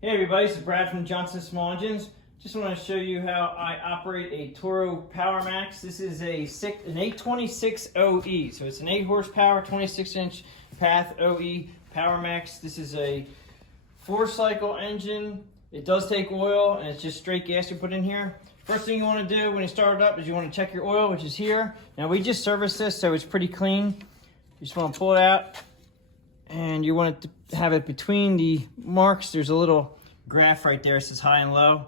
Hey everybody, this is Brad from Johnson Small Engines. Just want to show you how I operate a Toro Power Max. This is an 826 OE, so it's an 8 horsepower, 26-inch path OE Power Max. This is a 4-cycle engine. It does take oil, and it's just straight gas you put in here. First thing you want to do when you start it up is you want to check your oil, which is here. Now we just serviced this, so it's pretty clean. You just want to pull it out, and you want it to have it between the marks. There's a little graph right there. It says high and low.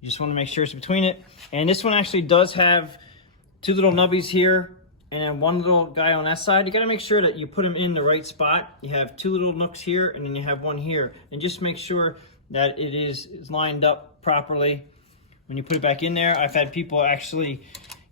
You just want to make sure it's between it. And this one actually does have 2 little nubbies here and then 1 little guy on that side. You got to make sure that you put them in the right spot. You have 2 little nooks here and then you have 1 here. And just make sure that it is lined up properly when you put it back in there. I've had people actually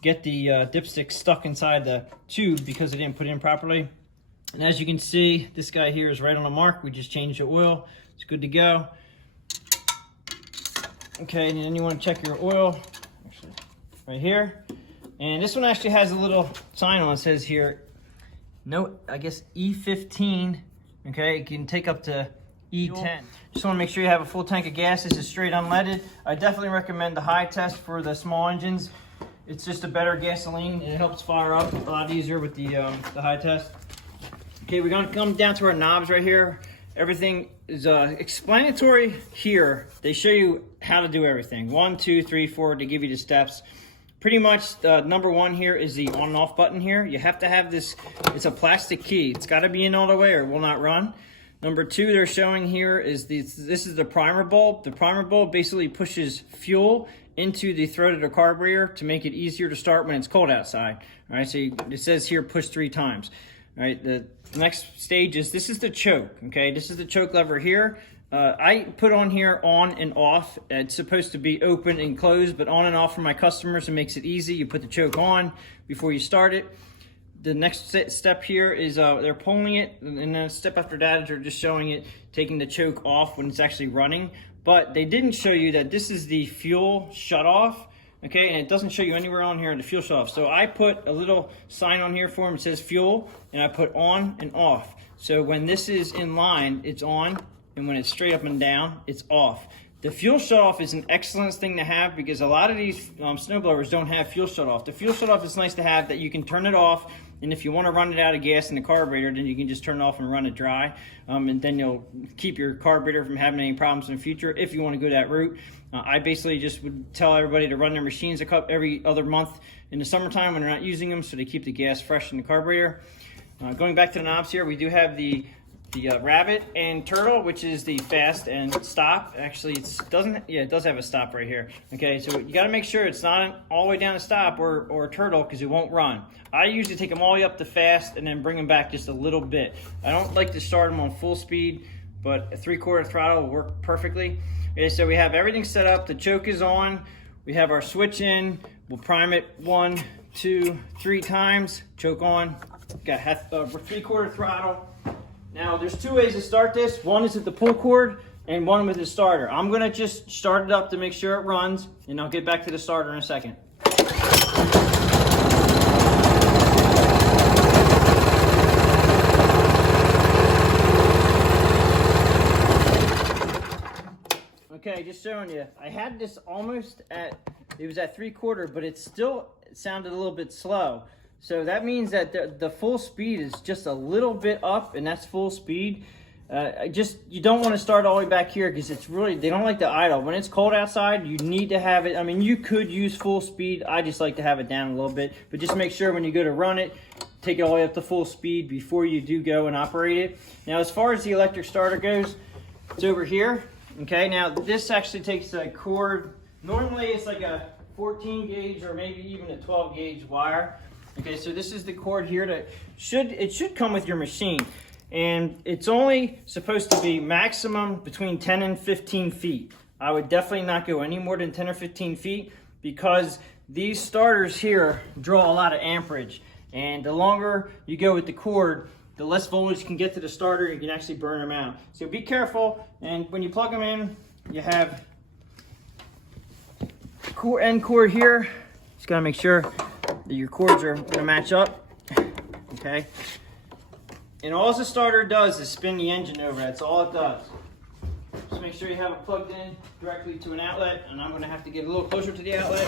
get the dipstick stuck inside the tube because they didn't put it in properly. And as you can see, this guy here is right on the mark. We just changed the oil. It's good to go. Okay, and then you want to check your oil, actually, right here. And this one actually has a little sign on it. It says here, no, I guess E15. Okay, it can take up to E10. Just want to make sure you have a full tank of gas. This is straight unleaded. I definitely recommend the high test for the small engines. It's just a better gasoline and it helps fire up a lot easier with the high test. Okay, we're going to come down to our knobs right here. Everything is explanatory here. They show you how to do everything. 1, 2, 3, 4, to give you the steps. Pretty much number 1 here is the on and off button here. You have to have this, it's a plastic key. It's got to be in all the way or it will not run. Number 2 they're showing here is this is the primer bulb. The primer bulb basically pushes fuel into the throat of the carburetor to make it easier to start when it's cold outside. All right, so it says here push 3 times. All right, the next stage is, this is the choke, okay? This is the choke lever here. I put on here on and off. It's supposed to be open and closed, but on and off for my customers, it makes it easy. You put the choke on before you start it. The next step here is they're pulling it, and then a step after that is they're just showing it, taking the choke off when it's actually running. But they didn't show you that this is the fuel shutoff. Okay, and it doesn't show you anywhere on here in the fuel shutoff. So I put a little sign on here for them. It says fuel, and I put on and off. So when this is in line, it's on, and when it's straight up and down, it's off. The fuel shutoff is an excellent thing to have because a lot of these snowblowers don't have fuel shutoff. The fuel shutoff is nice to have, that you can turn it off, and if you want to run it out of gas in the carburetor, then you can just turn it off and run it dry, and then you'll keep your carburetor from having any problems in the future if you want to go that route. I basically just would tell everybody to run their machines every other month in the summertime when they're not using them, so they keep the gas fresh in the carburetor. Going back to the knobs here, we do have the Rabbit and Turtle, which is the fast and stop. Actually, it does have a stop right here. Okay, so you got to make sure it's not all the way down to stop or Turtle, because it won't run. I usually take them all the way up to fast and then bring them back just a little bit. I don't like to start them on full speed, but a 3/4 throttle will work perfectly. Okay, so we have everything set up. The choke is on. We have our switch in. We'll prime it 1, 2, 3 times. Choke on. Got 3/4 throttle. Now, there's 2 ways to start this. One is with the pull cord and one with the starter. I'm gonna just start it up to make sure it runs, and I'll get back to the starter in a second. Okay, just showing you. I had this almost it was at 3/4, but it still sounded a little bit slow. So that means that the full speed is just a little bit up, and that's full speed. You don't want to start all the way back here because it's really, they don't like to idle. When it's cold outside, you need to have it. I mean, you could use full speed. I just like to have it down a little bit, but just make sure when you go to run it, take it all the way up to full speed before you do go and operate it. Now, as far as the electric starter goes, it's over here. Okay, now this actually takes a cord. Normally it's like a 14 gauge or maybe even a 12 gauge wire. Okay, so this is the cord here that it should come with your machine. And it's only supposed to be maximum between 10 and 15 feet. I would definitely not go any more than 10 or 15 feet because these starters here draw a lot of amperage. And the longer you go with the cord, the less voltage you can get to the starter, you can actually burn them out. So be careful, and when you plug them in, you have end cord here. Just gotta make sure that your cords are gonna match up, okay? And all the starter does is spin the engine over. That's all it does. Just make sure you have it plugged in directly to an outlet, and I'm going to have to get a little closer to the outlet.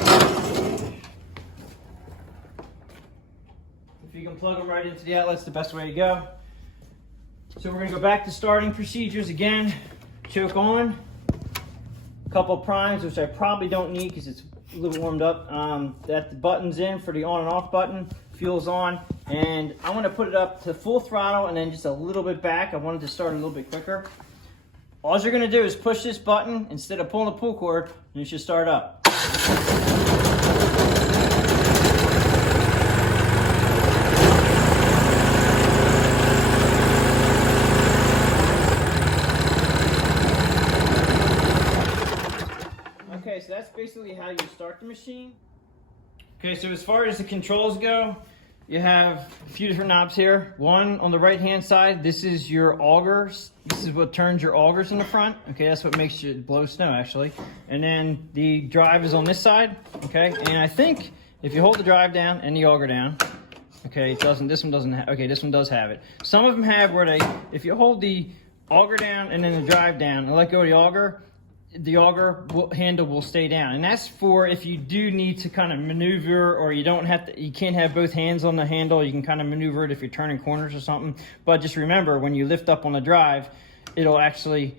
If you can plug them right into the outlet's the best way to go. So we're going to go back to starting procedures again. Choke on, a couple primes, which I probably don't need because it's a little warmed up. That the button's in for the on and off button, fuel's on, and I want to put it up to full throttle and then just a little bit back. I wanted to start a little bit quicker. All you're going to do is push this button instead of pulling the pull cord, and it should start up. Okay, so that's basically how you start the machine. Okay, so as far as the controls go, you have a few different knobs here. One on the right hand side, this is your augers. This is what turns your augers in the front. Okay, that's what makes you blow snow actually. And then the drive is on this side. Okay, and I think if you hold the drive down and the auger down, okay, it doesn't, this one doesn't have, okay, this one does have it. Some of them have where they, if you hold the auger down and then the drive down and let go of the auger handle will stay down, and that's for if you do need to kind of maneuver, or you don't have to, you can't have both hands on the handle. You can kind of maneuver it if you're turning corners or something. But just remember, when you lift up on the drive, it'll actually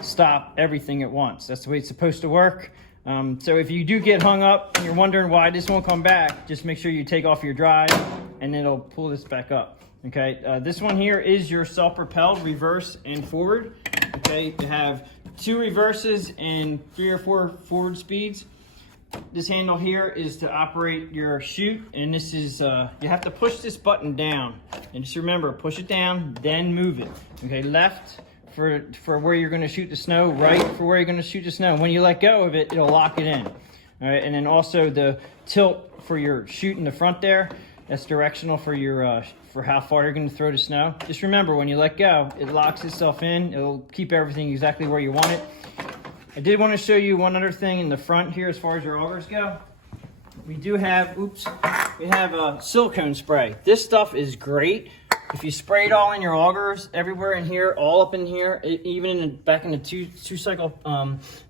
stop everything at once. That's the way it's supposed to work. So if you do get hung up and you're wondering why this won't come back, just make sure you take off your drive and it'll pull this back up. Okay, this one here is your self-propelled reverse and forward. Okay, you have 2 reverses and 3 or 4 forward speeds. This handle here is to operate your chute, and this is, you have to push this button down. And just remember, push it down, then move it. Okay, left for where you're gonna shoot the snow, right for where you're gonna shoot the snow. When you let go of it, it'll lock it in. All right, and then also the tilt for your chute in the front there, that's directional for your, for how far you're gonna throw the snow. Just remember, when you let go, it locks itself in. It'll keep everything exactly where you want it. I did want to show you one other thing in the front here as far as your augers go. We do have, we have a silicone spray. This stuff is great. If you spray it all in your augers, everywhere in here, all up in here, even in the, back in the two cycle,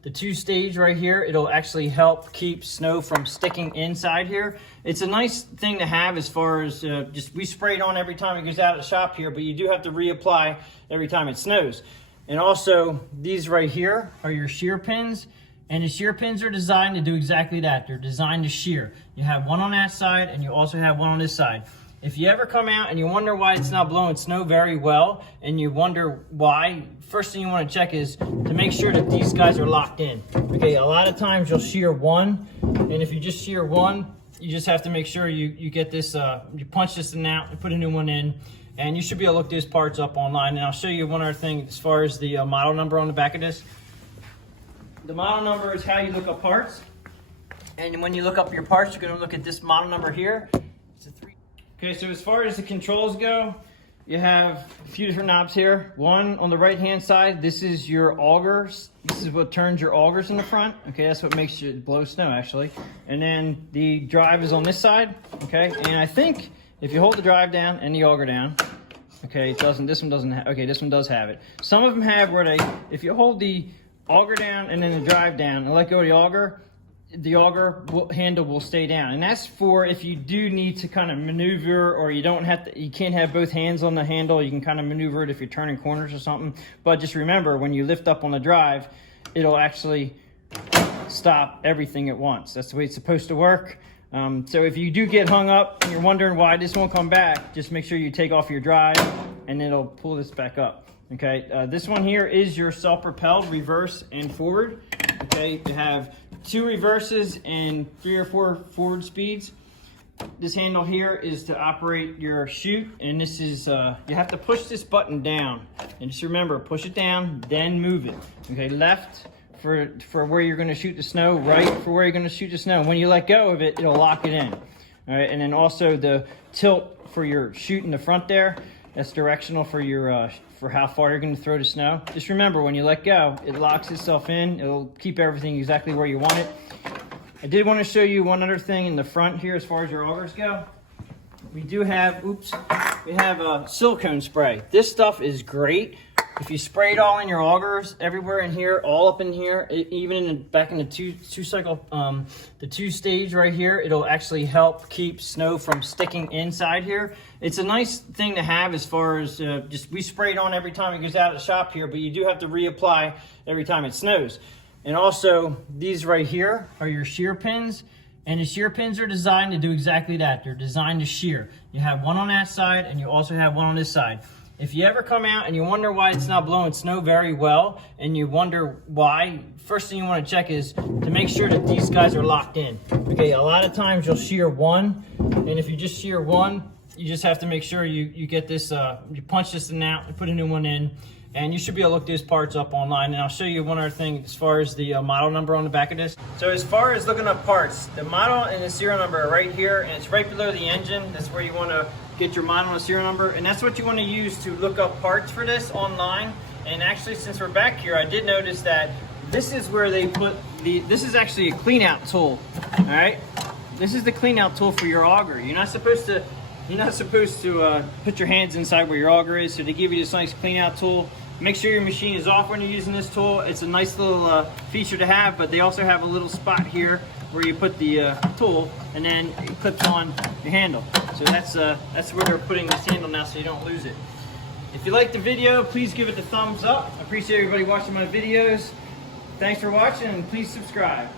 the 2-stage right here, it'll actually help keep snow from sticking inside here. It's a nice thing to have as far as just, we spray it on every time it goes out of the shop here, but you do have to reapply every time it snows. And also, these right here are your shear pins. And the shear pins are designed to do exactly that. They're designed to shear. You have one on that side, and you also have one on this side. If you ever come out and you wonder why it's not blowing snow very well, and you wonder why, first thing you want to check is to make sure that these guys are locked in. Okay, a lot of times you'll shear one, and if you just shear one, you just have to make sure you get this, you punch this in out and put a new one in, and you should be able to look these parts up online. And I'll show you one other thing as far as the model number on the back of this. The model number is how you look up parts, and when you look up your parts, you're going to look at this model number here. It's a 3. Okay, so as far as the controls go, you have a few different knobs here. One on the right hand side, this is your augers. This is what turns your augers in the front. Okay, that's what makes you blow snow actually. And then the drive is on this side. Okay, and I think if you hold the drive down and the auger down, okay, it doesn't, this one doesn't have, okay, this one does have it. Some of them have where they, if you hold the auger down and then the drive down and let go of the auger handle will stay down, and that's for if you do need to kind of maneuver, or you don't have to, you can't have both hands on the handle. You can kind of maneuver it if you're turning corners or something. But just remember, when you lift up on the drive, it'll actually stop everything at once. That's the way it's supposed to work. So if you do get hung up and you're wondering why this won't come back, just make sure you take off your drive and it'll pull this back up. Okay, this one here is your self-propelled reverse and forward. Okay, you have 2 reverses and 3 or 4 forward speeds. This handle here is to operate your chute, and this is, you have to push this button down. And just remember, push it down, then move it. Okay, left for where you're gonna shoot the snow, right for where you're gonna shoot the snow. When you let go of it, it'll lock it in. All right, and then also the tilt for your chute in the front there, that's directional for your, for how far you're gonna throw the snow. Just remember, when you let go, it locks itself in. It'll keep everything exactly where you want it. I did want to show you one other thing in the front here as far as your augers go. We do have, we have a silicone spray. This stuff is great. if you spray it all in your augers, everywhere in here, all up in here, even in the back in the the 2-stage right here, it'll actually help keep snow from sticking inside here. It's a nice thing to have as far as just we spray it on every time it goes out of the shop here, but you do have to reapply every time it snows. And also, these right here are your shear pins. And the shear pins are designed to do exactly that. They're designed to shear. You have one on that side, and you also have one on this side. If you ever come out and you wonder why it's not blowing snow very well, and you wonder why, first thing you want to check is to make sure that these guys are locked in. Okay, a lot of times you'll shear one, and if you just shear one, you just have to make sure you get this, you punch this in out and put a new one in, and you should be able to look these parts up online. And I'll show you one other thing as far as the model number on the back of this. So as far as looking up parts, the model and the serial number are right here, and it's right below the engine. That's where you want to get your model and serial number, and that's what you want to use to look up parts for this online. And actually, since we're back here, I did notice that this is where they put this is actually a clean out tool. All right, this is the clean out tool for your auger. You're not supposed to put your hands inside where your auger is, so they give you this nice clean out tool. Make sure your machine is off when you're using this tool. It's a nice little feature to have, but they also have a little spot here where you put the tool, and then it clips on your handle. So that's where they're putting this handle now, so you don't lose it. If you liked the video, please give it the thumbs up. I appreciate everybody watching my videos. Thanks for watching, and please subscribe.